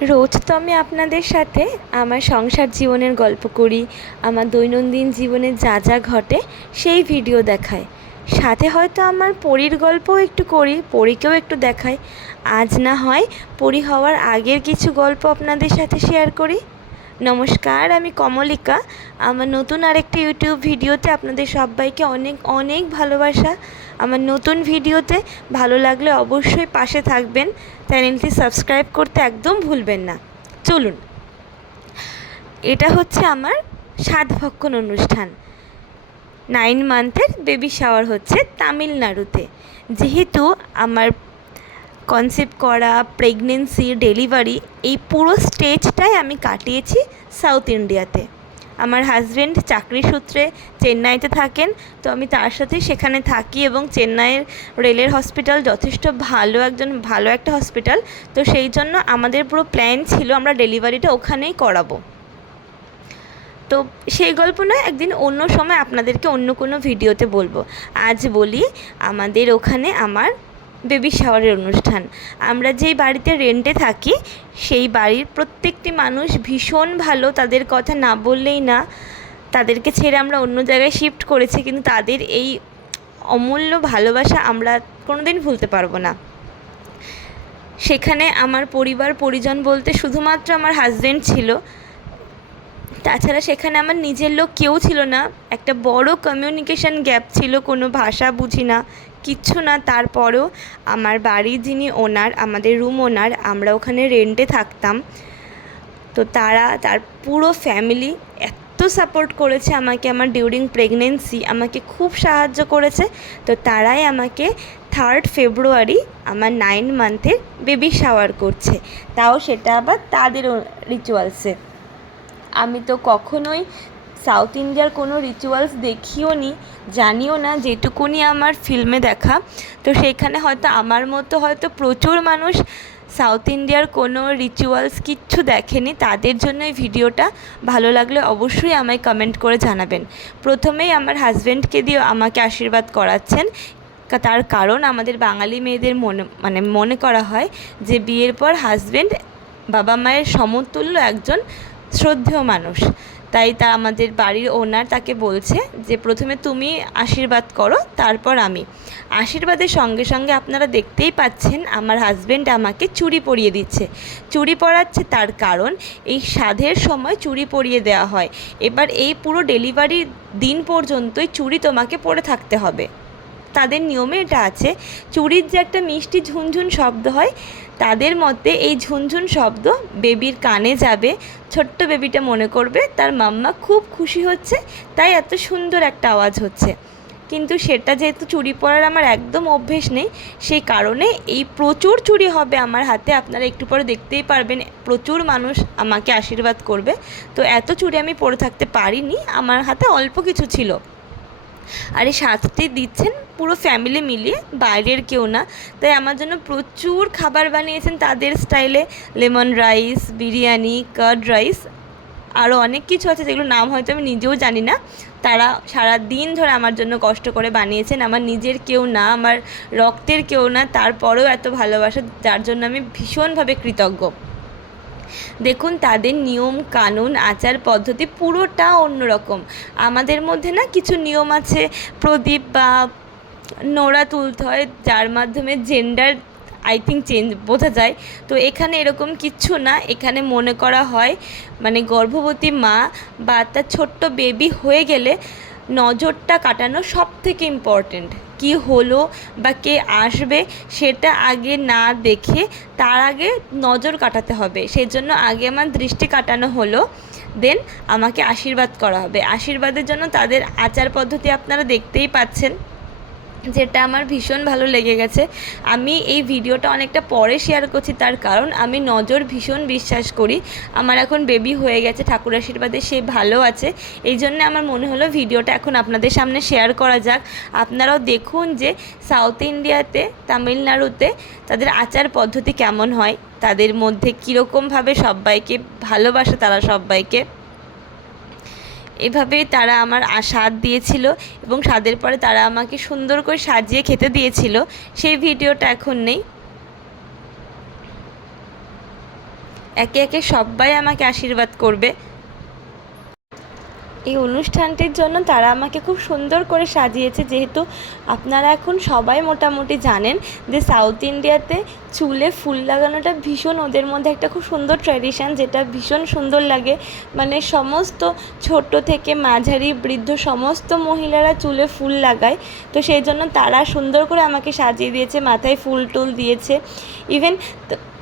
রোজ তো আমি আপনাদের সাথে আমার সংসার জীবনের গল্প করি, আমার দৈনন্দিন জীবনে যা যা ঘটে সেই ভিডিও দেখাই। সাথে হয়তো আমার পরীর গল্পও একটু করি, পরীকেও একটু দেখাই। আজ না হয় পরী হওয়ার আগের কিছু গল্প আপনাদের সাথে শেয়ার করি। নমস্কার, আমি কমলিকা। আমার নতুন আরেকটি ইউটিউব ভিডিওতে আপনাদের সবাইকে অনেক অনেক ভালোবাসা। আমার নতুন ভিডিওতে ভালো লাগলে অবশ্যই পাশে থাকবেন, চ্যানেলটি সাবস্ক্রাইব করতে একদম ভুলবেন না। চলুন, এটা হচ্ছে আমার সাধভক্ষণ অনুষ্ঠান। 9 মান্থের বেবি শাওয়ার হচ্ছে তামিলনাড়ুতে। যেহেতু আমার কনসেপ্ট করা, প্রেগনেন্সি, ডেলিভারি এই পুরো স্টেজটাই আমি কাটিয়েছি সাউথ ইন্ডিয়াতে। আমার হাজব্যান্ড চাকরি সূত্রে চেন্নাইতে থাকেন, তো আমি তার সাথেই সেখানে থাকি এবং চেন্নাইয়ের রেলের হসপিটাল যথেষ্ট ভালো একটা হসপিটাল। তো সেই জন্য আমাদের পুরো প্ল্যান ছিল আমরা ডেলিভারিটা ওখানেই করাবো। তো সেই গল্প নয়, একদিন অন্য সময় আপনাদেরকে অন্য কোনো ভিডিওতে বলবো। আজ বলি আমাদের ওখানে আমার বেবি শাওয়ারের অনুষ্ঠান। আমরা যেই বাড়িতে রেন্টে থাকি সেই বাড়ির প্রত্যেকটি মানুষ ভীষণ ভালো, তাদের কথা না বললেই না। তাদেরকে ছেড়ে আমরা অন্য জায়গায় শিফট করেছি, কিন্তু তাদের এই অমূল্য ভালোবাসা আমরা কোনোদিন ভুলতে পারবো না। সেখানে আমার পরিবার পরিজন বলতে শুধুমাত্র আমার হাজব্যান্ড ছিল, তাছাড়া সেখানে আমার নিজের লোক কেউ ছিল না। একটা বড় কমিউনিকেশন গ্যাপ ছিল, কোনো ভাষা বুঝি না, কিচ্ছু না। তারপরেও আমার বাড়ির যিনি ওনার, আমাদের রুম ওনার, আমরা ওখানে রেন্টে থাকতাম, তো তার পুরো ফ্যামিলি এত সাপোর্ট করেছে আমাকে। আমার ডিউরিং প্রেগনেন্সি আমাকে খুব সাহায্য করেছে। তো তারাই আমাকে 3rd ফেব্রুয়ারি আমার 9 মান্থের বেবি শাওয়ার করছে, তাও সেটা আবার তাদের রিচুয়ালসে। আমি তো কখনোই সাউথ ইন্ডিয়ার কোনো রিচুয়ালস দেখিও নি, জানিও না, যেটুকুনি আমার ফিল্মে দেখা। তো সেইখানে হয়তো আমার মতো হয়তো প্রচুর মানুষ সাউথ ইন্ডিয়ার কোনো রিচুয়ালস কিচ্ছু দেখেনি। তাদের জন্য এই ভিডিওটা। ভালো লাগলে অবশ্যই আমায় কমেন্ট করে জানাবেন। প্রথমেই আমার হাজব্যান্ডকে দিয়ে আমাকে আশীর্বাদ করাচ্ছেন। তার কারণ আমাদের বাঙালি মেয়েদের মনে করা হয় যে বিয়ের পর হাজব্যান্ড বাবা মায়ের সমতুল্য একজন শ্রদ্ধেয় মানুষ। তাই আমাদের বাড়ির ওনার তাকে বলছে যে প্রথমে তুমি আশীর্বাদ করো, তারপর আমি। আশীর্বাদের সঙ্গে সঙ্গে আপনারা দেখতেই পাচ্ছেন আমার হাজব্যান্ড আমাকে চুড়ি পরিয়ে দিচ্ছে। চুড়ি পরাচ্ছে তার কারণ এই সাধের সময় চুড়ি পরিয়ে দেওয়া হয়। এবার এই পুরো ডেলিভারির দিন পর্যন্তই চুড়ি তোমাকে পরে থাকতে হবে। তাদের নিয়মে এটা আছে। চুড়ির যে একটা মিষ্টি ঝুনঝুন শব্দ হয়, তাদের মতে এই ঝুনঝুন শব্দ বেবির কানে যাবে। ছোট্ট বেবিটা মনে করবে তার মাম্মা খুব খুশি হচ্ছে, তাই এত সুন্দর একটা আওয়াজ হচ্ছে। কিন্তু সেটা যেহেতু চুড়ি পরার আমার একদম অভ্যেস নেই, সেই কারণে এই প্রচুর চুড়ি হবে আমার হাতে। আপনারা একটু পরে দেখতেই পারবেন, প্রচুর মানুষ আমাকে আশীর্বাদ করবে। তো এত চুড়ি আমি পরে থাকতে পারিনি, আমার হাতে অল্প কিছু ছিল। আর এই সাজটি দিচ্ছেন পুরো ফ্যামিলি মিলিয়ে, বাইরের কেউ না। তাই আমার জন্য প্রচুর খাবার বানিয়েছেন তাদের স্টাইলে। Lemon rice, biryani, card rice, আরও অনেক কিছু আছে যেগুলো নাম হয়তো আমি নিজেও জানি না। তারা সারা দিন ধরে আমার জন্য কষ্ট করে বানিয়েছেন। আমার নিজের কেউ না, আমার রক্তের কেউ না, তারপরেও এত ভালোবাসা, যার জন্য আমি ভীষণভাবে কৃতজ্ঞ। দেখুন, তাদের নিয়ম কানুন আচার পদ্ধতি পুরোটা অন্যরকম। আমাদের মধ্যে না কিছু নিয়ম আছে, প্রদীপ বা নোড়া তুলতে হয়, যার মাধ্যমে জেন্ডার চেঞ্জ বোঝা যায়। তো এখানে এরকম কিচ্ছু না। এখানে মনে করা হয় গর্ভবতী মা বা তার ছোট্ট বেবি হয়ে গেলে নজরটা কাটানো সব থেকে ইম্পর্ট্যান্ট। কী হলো বা কে আসবে সেটা আগে না দেখে তার আগে নজর কাটাতে হবে। সেই জন্য আগে আমার দৃষ্টি কাটানো হলো, দেন আমাকে আশীর্বাদ করা হবে। আশীর্বাদের জন্য তাদের আচার পদ্ধতি আপনারা দেখতেই পাচ্ছেন, যেটা আমার ভীষণ ভালো লেগে গেছে। আমি এই ভিডিওটা অনেকটা পরে শেয়ার করছি, তার কারণ আমি নজর ভীষণ বিশ্বাস করি। আমার এখন বেবি হয়ে গেছে, ঠাকুর আশীর্বাদে সে ভালো আছে। এই জন্য আমার মনে হলো ভিডিওটা এখন আপনাদের সামনে শেয়ার করা যাক। আপনারাও দেখুন যে সাউথ ইন্ডিয়াতে, তামিলনাড়ুতে তাদের আচার পদ্ধতি কেমন হয়, তাদের মধ্যে কীরকমভাবে সবাইকে ভালোবাসে তারা সবাইকে। এভাবেই তারা আমার স্বাদ দিয়েছিল এবং স্বাদের পরে তারা আমাকে সুন্দর করে সাজিয়ে খেতে দিয়েছিল। সেই ভিডিওটা এখন নেই। একে একে সবাই আমাকে আশীর্বাদ করবে। এই অনুষ্ঠানটির জন্য তারা আমাকে খুব সুন্দর করে সাজিয়েছে, যেহেতু আপনারা এখন সবাই মোটামুটি জানেন যে সাউথ ইন্ডিয়াতে চুলে ফুল লাগানোটা ভীষণ ওদের মধ্যে একটা খুব সুন্দর ট্র্যাডিশান, যেটা ভীষণ সুন্দর লাগে। মানে সমস্ত ছোট থেকে মাঝারি বৃদ্ধ সমস্ত মহিলারা চুলে ফুল লাগায়। তো সেই জন্য তারা সুন্দর করে আমাকে সাজিয়ে দিয়েছে, মাথায় ফুল টুল দিয়েছে, ইভেন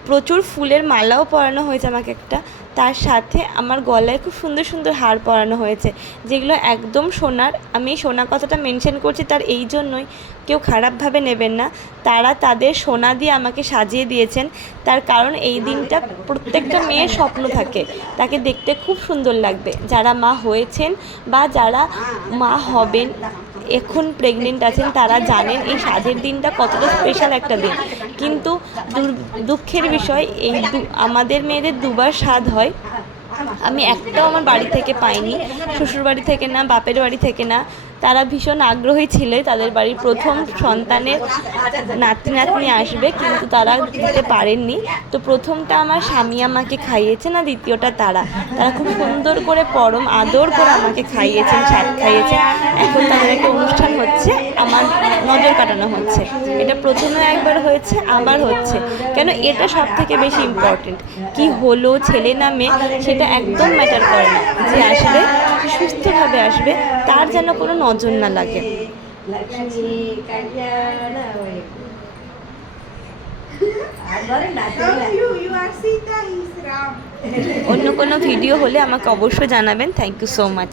প্রচুর ফুলের মালাও পরানো হয়েছে আমাকে একটা। তার সাথে আমার গলায় খুব সুন্দর সুন্দর হার পরানো হয়েছে, যেগুলো একদম সোনার। আমি সোনা কথাটা মেনশন করছি তার এই জন্যই, কেউ খারাপভাবে নেবেন না। তারা তাদের সোনা দিয়ে আমাকে সাজিয়ে দিয়েছেন, তার কারণ এই দিনটা প্রত্যেকটা মেয়ের স্বপ্ন থাকে, তাকে দেখতে খুব সুন্দর লাগবে। যারা মা হয়েছেন বা যারা মা হবেন, এখন প্রেগনেন্ট আছেন, তারা জানেন এই সাজের দিনটা কতটা স্পেশাল একটা দিন। কিন্তু দুঃখের বিষয় এই আমাদের মেয়েদের দুবার সাধ হয়। আমি একটাও আমার বাড়ি থেকে পাইনি, শ্বশুর বাড়ি থেকে না, বাপের বাড়ি থেকে না। তারা ভীষণ আগ্রহী ছিল তাদের বাড়ির প্রথম সন্তানের নাতি নাতনি আসবে, কিন্তু তারা দিতে পারেননি। তো প্রথমটা আমার স্বামী আমাকে খাইয়েছে, না দ্বিতীয়টা তারা খুব সুন্দর করে পরম আদর করে আমাকে খাইয়েছেন, স্বাদ খাইয়েছেন। এখন তাদের একটা অনুষ্ঠান হচ্ছে, আমার নজর কাটানো হচ্ছে। এটা প্রথমে একবার হয়েছে, আবার হচ্ছে। কেন এটা সব থেকে বেশি ইম্পর্টেন্ট। কি হলো, ছেলে না মেয়ে, সেটা একদম ম্যাটার করে না। যে আসবে সে সুস্থভাবে আসবে, তার যেন কোনো নজর না লাগে। অন্য কোনো ভিডিও হলে আমাকে অবশ্যই জানাবেন। Thank you so much.